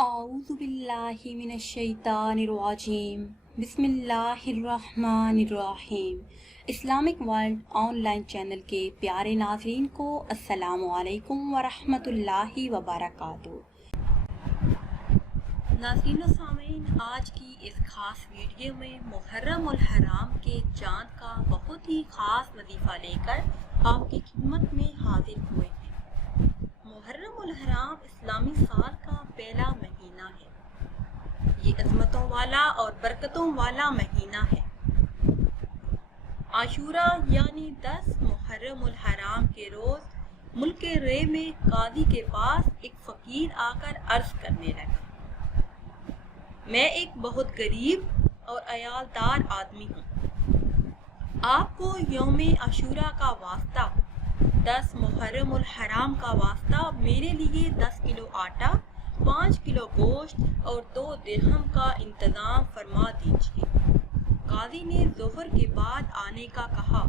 اعوذ باللہ من الشیطان الرجیم بسم اللہ الرحمن الرحیم۔ Islamic world on line channel کے پیارے ناظرین کو السلام علیکم ورحمۃ اللہ وبرکاتہ۔ ناظرین و سامعین، آج کی اس خاص ویڈیو میں محرم الحرام کے چاند کا بہت ہی خاص وظیفہ لے کر آپ کی خدمت میں حاضر ہوئے ہیں۔ محرم الحرام اسلامی سال کا پہلا مہینہ ہے۔ یہ عظمتوں والا اور برکتوں والا مہینہ ہے۔ عاشورہ یعنی 10 محرم الحرام کے روز ملک رے میں قاضی کے پاس ایک فقیر آ کر عرض کرنے لگا، میں ایک بہت غریب اور عیالدار آدمی ہوں، آپ کو یوم عاشورہ کا واسطہ 10 محرم الحرام کا واسطہ میرے لیے 10 کلو آٹا، 5 کلو گوشت اور 2 درہم کا انتظام فرما دیجیے۔ قاضی نے ظہر کے بعد آنے کا کہا۔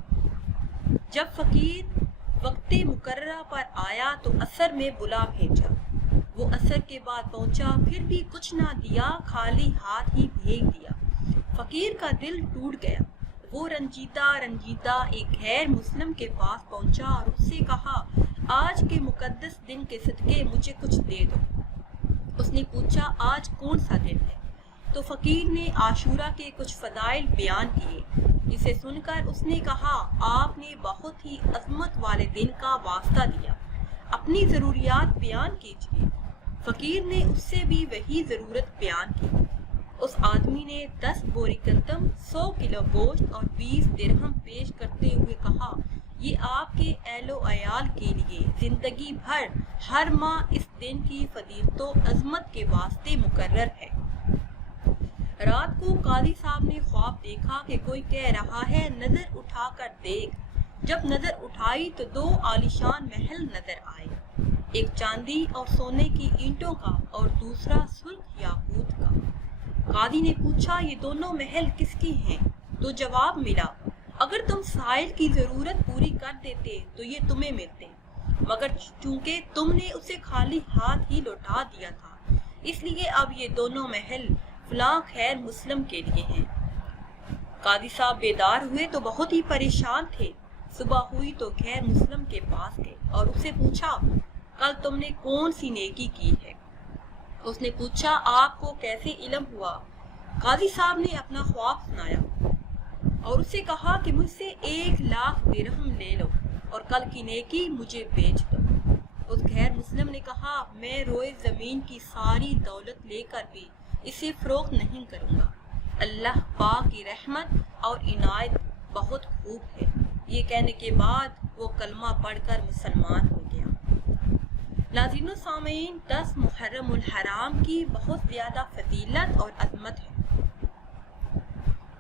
جب فقیر وقت مقررہ پر آیا تو عصر میں بلا بھیجا۔ وہ عصر کے بعد پہنچا، پھر بھی کچھ نہ دیا، خالی ہاتھ ہی بھیج دیا۔ فقیر کا دل ٹوٹ گیا۔ وہ رنجیدہ ایک غیر مسلم کے پاس پہنچا اور اس سے کہا، آج کے مقدس دن کے صدقے مجھے کچھ دے دو۔ اس نے پوچھا، آج کون سا دن ہے؟ تو فقیر نے عاشورہ کے کچھ فضائل بیان کیے، جسے سن کر اس نے کہا، آپ نے بہت ہی عظمت والے دن کا واسطہ دیا، اپنی ضروریات بیان کیجیے۔ فقیر نے اس سے بھی وہی ضرورت بیان کی۔ اس آدمی نے 10 بوری گندم، 100 کلو گوشت اور 20 درہم پیش کرتے ہوئے کہا، یہ آپ کے اہل و عیال کے لیے زندگی بھر ہر ماہ اس دن کی فضیلت و عظمت کے واسطے مقرر ہے۔ رات کو قاضی صاحب نے خواب دیکھا کہ کوئی کہہ رہا ہے، نظر اٹھا کر دیکھ۔ جب نظر اٹھائی تو 2 عالیشان محل نظر آئے، ایک چاندی اور سونے کی اینٹوں کا اور دوسرا سرخ یاقوت کا۔ قاضی نے پوچھا، یہ دونوں محل کس کی ہیں؟ تو جواب ملا، اگر تم سائل کی ضرورت پوری کر دیتے تو یہ تمہیں ملتے، مگر چونکہ تم نے اسے خالی ہاتھ ہی لوٹا دیا تھا، اس لیے اب یہ دونوں محل فلاں خیر مسلم کے لیے ہیں۔ قاضی صاحب بیدار ہوئے تو بہت ہی پریشان تھے۔ صبح ہوئی تو خیر مسلم کے پاس گئے اور اس سے پوچھا، کل تم نے کون سی نیکی کی ہے؟ اس نے پوچھا، آپ کو کیسے علم ہوا؟ قاضی صاحب نے اپنا خواب سنایا اور اس سے کہا کہ مجھ سے 1,00,000 درہم لے لو اور کل کی نیکی مجھے بیچ دو۔ اس غیر مسلم نے کہا، میں روئے زمین کی ساری دولت لے کر بھی اسے فروخت نہیں کروں گا، اللہ پاک کی رحمت اور عنایت بہت خوب ہے۔ یہ کہنے کے بعد وہ کلمہ پڑھ کر مسلمان ہو گیا۔ ناظرین و سامعین، 10 محرم الحرام کی بہت زیادہ فضیلت اور عظمت ہے۔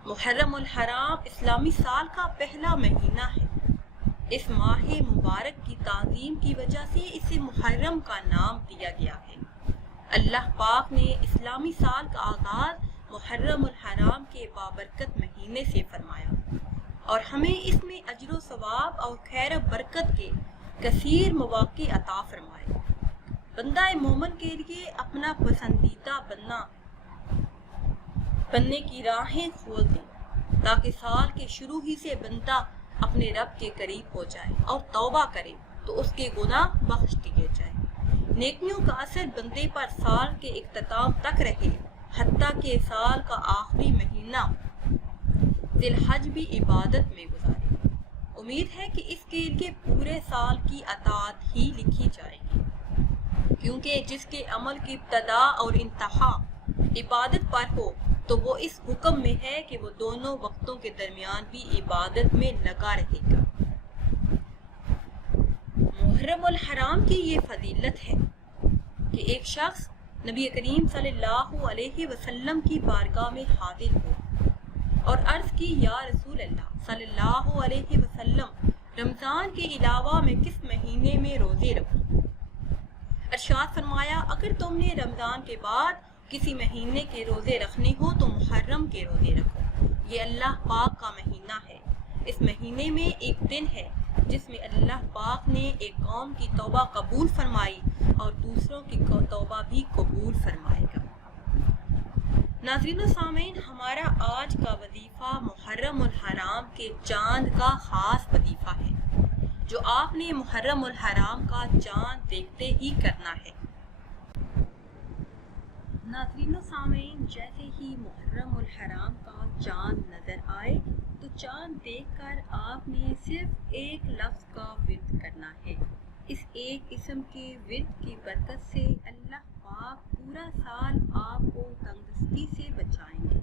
محرم الحرام اسلامی سال کا پہلا مہینہ ہے۔ اس ماہ مبارک کی تعظیم کی وجہ سے اسے محرم کا نام دیا گیا ہے۔ اللہ پاک نے اسلامی سال کا آغاز محرم الحرام کے بابرکت مہینے سے فرمایا اور ہمیں اس میں اجر و ثواب اور خیر و برکت کے کثیر مواقع عطا فرمائے۔ بندہ مومن کے لیے اپنا پسندیدہ بننے کی راہیں کھول دیں، تاکہ سال کے شروع ہی سے بندہ اپنے رب کے قریب ہو جائے اور توبہ کرے تو اس کے گناہ بخش دیے جائیں۔ نیکیوں کا اثر بندے پر سال کے اختتام تک رہے، حتیٰ کہ سال کا آخری مہینہ ذی الحج بھی عبادت میں گزارے۔ امید ہے کہ اس کے لیے پورے سال کی اطاعت ہی لکھی جائے گی، کیونکہ جس کے عمل کی ابتدا اور انتہا عبادت پر ہو تو وہ اس حکم میں ہے کہ وہ دونوں وقتوں کے درمیان بھی عبادت میں لگا رہے گا۔ محرم الحرام کی یہ فضیلت ہے کہ ایک شخص نبی کریم صلی اللہ علیہ وسلم کی بارگاہ میں حاضر ہو اور عرض کی، یا رسول اللہ صلی اللہ علیہ وسلم، رمضان کے علاوہ میں کس مہینے میں روزے رکھوں؟ ارشاد فرمایا، اگر تم نے رمضان کے بعد کسی مہینے کے روزے رکھنے ہو تو محرم کے روزے رکھو، یہ اللہ پاک کا مہینہ ہے۔ اس مہینے میں ایک دن ہے جس میں اللہ پاک نے ایک قوم کی توبہ قبول فرمائی اور دوسروں کی توبہ بھی قبول فرمائے گا۔ ناظرین و سامعین، ہمارا آج کا وظیفہ محرم الحرام کے چاند کا خاص وظیفہ ہے، جو آپ نے محرم الحرام کا چاند دیکھتے ہی کرنا ہے۔ ناظرین و سامعین، جیسے ہی محرم الحرام کا چاند نظر آئے تو چاند دیکھ کر آپ نے صرف ایک لفظ کا ورد کرنا ہے۔ اس ایک اسم کے ورد کی برکت سے اللہ پاک پورا سال آپ کو تنگدستی سے بچائیں گے،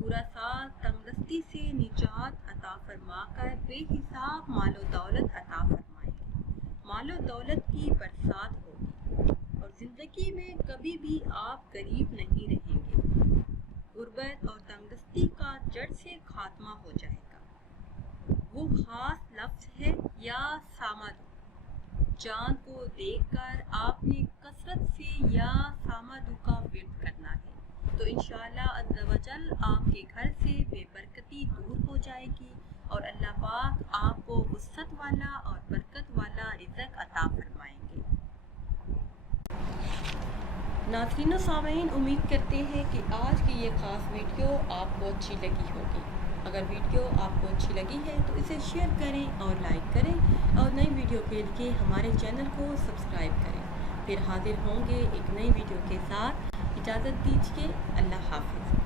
پورا سال تنگدستی سے نجات عطا فرما کر بے حساب مال و دولت عطا فرمائیں گے، مال و دولت کی برسات ہوگی اور زندگی میں کبھی بھی آپ غریب نہیں رہیں گے۔ غربت اور تنگدستی کا جڑ سے خاتمہ ہو جائے گا۔ وہ خاص لفظ ہے یا سامدو۔ چاند کو دیکھ کر آپ نے کثرت سے یا سامدو کا ورد کرنا ہے، تو انشاءاللہ عز و جل آپ کے گھر سے بے برکتی دور ہو جائے گی اور اللہ پاک آپ کو وسعت والا اور برکت والا رزق عطا فرمائیں گے۔ ناظرین و سامعین، امید کرتے ہیں کہ آج کی یہ خاص ویڈیو آپ کو اچھی لگی ہوگی۔ اگر ویڈیو آپ کو اچھی لگی ہے تو اسے شیئر کریں اور لائک کریں اور نئی ویڈیو کے لیے ہمارے چینل کو سبسکرائب کریں۔ پھر حاضر ہوں گے ایک نئی ویڈیو کے ساتھ۔ اجازت دیجیے، اللہ حافظ۔